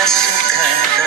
Jessica